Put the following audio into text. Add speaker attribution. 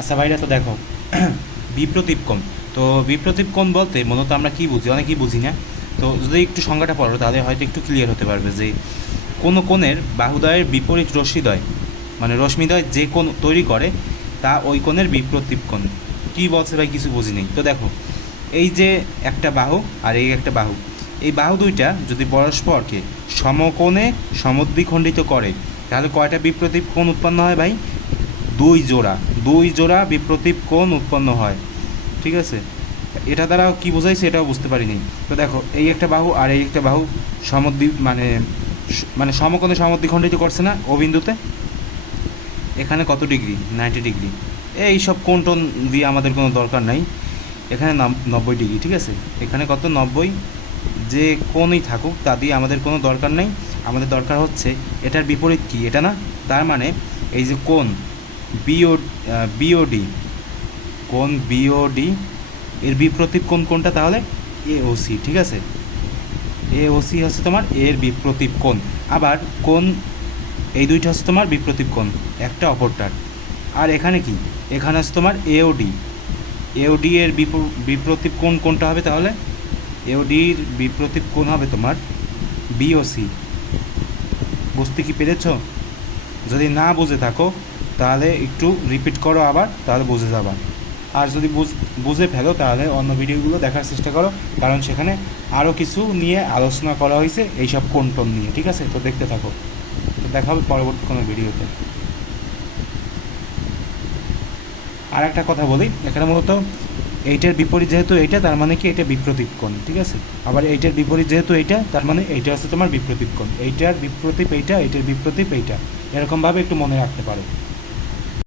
Speaker 1: আচ্ছা ভাইরা, তো দেখো বিপ্রতীপ কোণ তো বিপ্রতীপ কোণ বলতে, মূলত আমরা কি বুঝি? অনেকেই বুঝি না। তো যদি একটু সংজ্ঞাটা পড়ো, তাহলে হয়তো একটু ক্লিয়ার হতে পারবে যে, কোনো কোণের বাহুদয়ের বিপরীত রশ্মিদয় মানে রশ্মিদয় যে কোণ তৈরি করে, তা ওই কোণের বিপ্রতীপ কোণ। কী বলছে ভাই, কিছু বুঝি নেই। তো দেখো, এই যে একটা বাহু আর এই একটা বাহু, এই বাহু দুইটা যদি পরস্পরকে সমকোণে সমদ্বিখণ্ডিত করে, তাহলে কয়টা বিপ্রতীপ কোণ উৎপন্ন হয় ভাই? দুই জোড়া। দুই জোড়া বিপ্রতীপ কোণ উৎপন্ন হয়। ঠিক আছে? এটা দ্বারা কি বোঝাইছে এটাও বুঝতে পারিনি। তো দেখো, এই একটা বাহু আর এই একটা বাহু সমদ্বি মানে মানে সমকোণে সমদ্বিখণ্ডিত করছে না ও বিন্দুতে? এখানে কত ডিগ্রি? Ninety degree. এই সব কোন টোন দিয়ে আমাদের কোনো দরকার নাই। এখানে নব্বই ডিগ্রি, ঠিক আছে? এখানে কত? নব্বই। যে কোণই থাকুক, তা দিয়ে আমাদের কোনো দরকার নেই। আমাদের দরকার হচ্ছে, এটার বিপরীত কি? এটা না? তার মানে এই যে কোণ বিও বিওডি কোণ বিওডি এর বিপ্রতীপ কোন কোনটা তাহলে? এওসি ঠিক আছে? এওসি হচ্ছে তোমার এর বিপ্রতীপ কোণ। আবার কোন এই দুইটা হচ্ছে তোমার বিপ্রতীপ কোণ, একটা অপরটার। আর এখানে কি? এখানে হচ্ছে তোমার এওডি এওডি এর বিপ- বিপ্রতীপ কোণ কোনটা হবে তাহলে? এওডির বিপ্রতীপ কোণ হবে তোমার বিওসি বুঝতে কি পেরেছ? যদি না বুঝে থাকো তাহলে একটু রিপিট করো আবার, তাহলে বুঝে যাবা। আর যদি বুঝ ফেলো, তাহলে অন্য ভিডিওগুলো দেখার চেষ্টা করো। কারণ সেখানে আরও কিছু নিয়ে আলোচনা করা হয়েছে, এইসব কোন টোন নিয়ে, ঠিক আছে? তো দেখতে থাকো। তো দেখা হবে পরবর্তী কোনো ভিডিওতে আর একটা কথা বলি, এখানে মূলত এইটার বিপরীত যেহেতু এইটা, তার মানে কি এটা বিপ্রতীপ কোণ, ঠিক আছে? আবার এইটার বিপরীত যেহেতু এইটা, তার মানে এইটা হচ্ছে তোমার বিপ্রতীপ কোণ। এইটার বিপ্রতীপ এইটা, এইটার বিপ্রতীপ এইটা। এরকমভাবে একটু মনে রাখতে পারো।